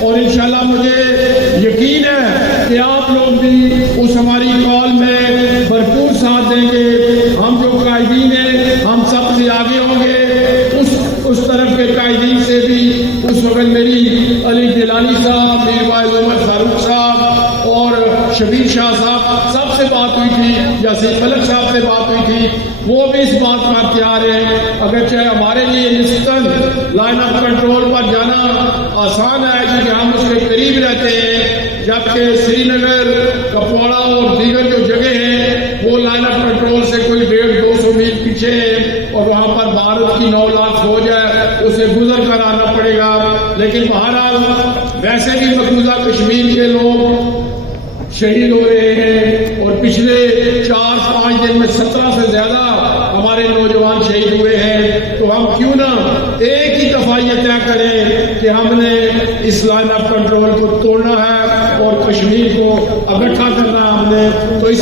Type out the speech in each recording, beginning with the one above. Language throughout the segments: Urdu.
اور انشاءاللہ مجھے یقین ہے کہ آپ لوگ بھی اس ہماری کال میں بھرپور ساتھ دیں گے. ہم جو قائدین ہیں ہم سب سے آگے ہوں گے. اس طرف کے قائدین سے بھی اس وقت میری علی جیلانی صاحب، میر واعظ عمر فاروق صاحب اور شبیر شاہ صاحب سب سے بات ہوئی تھی، یاسین ملک صاحب سے بات ہوئی تھی. وہ بھی اس بات پر تیار ہیں. اگرچہ ہمارے لیے نسبتاً لائن آف کنٹرول پر جانا آسان ہے کیونکہ ہم اس کے قریب رہتے ہیں، جبکہ سری نگر، کپواڑہ اور دیگر جو جگہ ہیں وہ لائن آف کنٹرول سے کوئی 150-200 میل پیچھے ہے اور وہاں پر بھارت کی 9 لاکھ فوج ہے، اسے گزر کر آنا پڑے گا. لیکن بہرحال ویسے بھی مقبوضہ کشمیر کے لوگ شہید ہو رہے ہیں اور پچھلے 4-5 دن میں 17 سے زیادہ ہمارے نوجوان شہید ہوئے ہیں. تو ہم کیوں نہ ایک ہی دفعہ یہ طے کریں کہ ہم نے اس لائن آف کنٹرول کو توڑنا ہے اور کشمیر کو اکٹھا کرنا ہے ہم نے. تو اس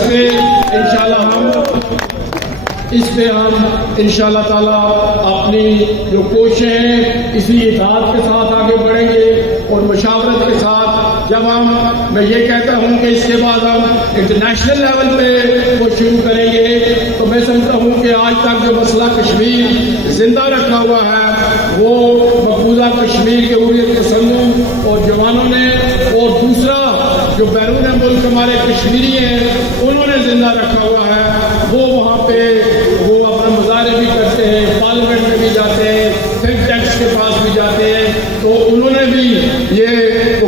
پہ ہم انشاءاللہ تعالیٰ اپنی جو کوششیں ہیں اسی اتحاد کے ساتھ آگے بڑھیں گے اور مشاورت کے ساتھ. جب میں یہ کہتا ہوں کہ اس کے بعد ہم انٹرنیشنل لیول پہ وہ شروع کریں گے تو میں سمجھتا ہوں کہ آج تک جو مسئلہ کشمیر زندہ رکھا ہوا ہے وہ مقبوضہ کشمیر کے حریت پسندوں اور جوانوں نے، اور دوسرا جو بیرون ملک ہمارے کشمیری ہیں انہوں نے زندہ رکھا ہوا ہے. وہ وہاں پہ وہ اپنا مظاہرے بھی کرتے ہیں، پارلیمنٹ میں بھی جاتے ہیں، تھنک ٹینکس کے پاس بھی جاتے ہیں. تو انہوں نے بھی یہ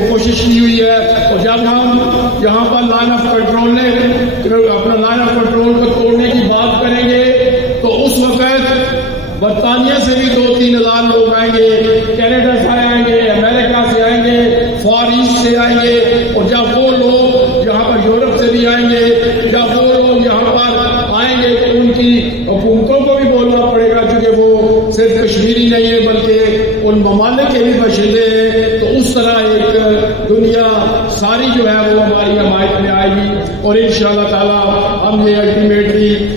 کوشش کی ہوئی ہے. اور جب ہم یہاں پر لائن آف کنٹرول اپنا لائن آف کنٹرول کو توڑنے کی بات کریں گے تو اس وقت برطانیہ سے بھی 2-3 ہزار لوگ آئیں گے، کینیڈا سے آئیں گے، امریکہ سے آئیں گے، فار ایسٹ سے آئیں گے. اور جب وہ لوگ یہاں پر یورپ سے بھی آئیں گے، جب وہ لوگ یہاں پر آئیں گے تو ان کی حکومتوں کو بھی بولنا پڑے گا کیونکہ وہ صرف کشمیری نہیں ہے بلکہ ان ممالک کے بھی باشندے ہیں. تو اس طرح ایک دنیا ساری جو ہے وہ ہماری حمایت میں آئے گی اور انشاءاللہ تعالی ہم یہ الٹیمیٹلی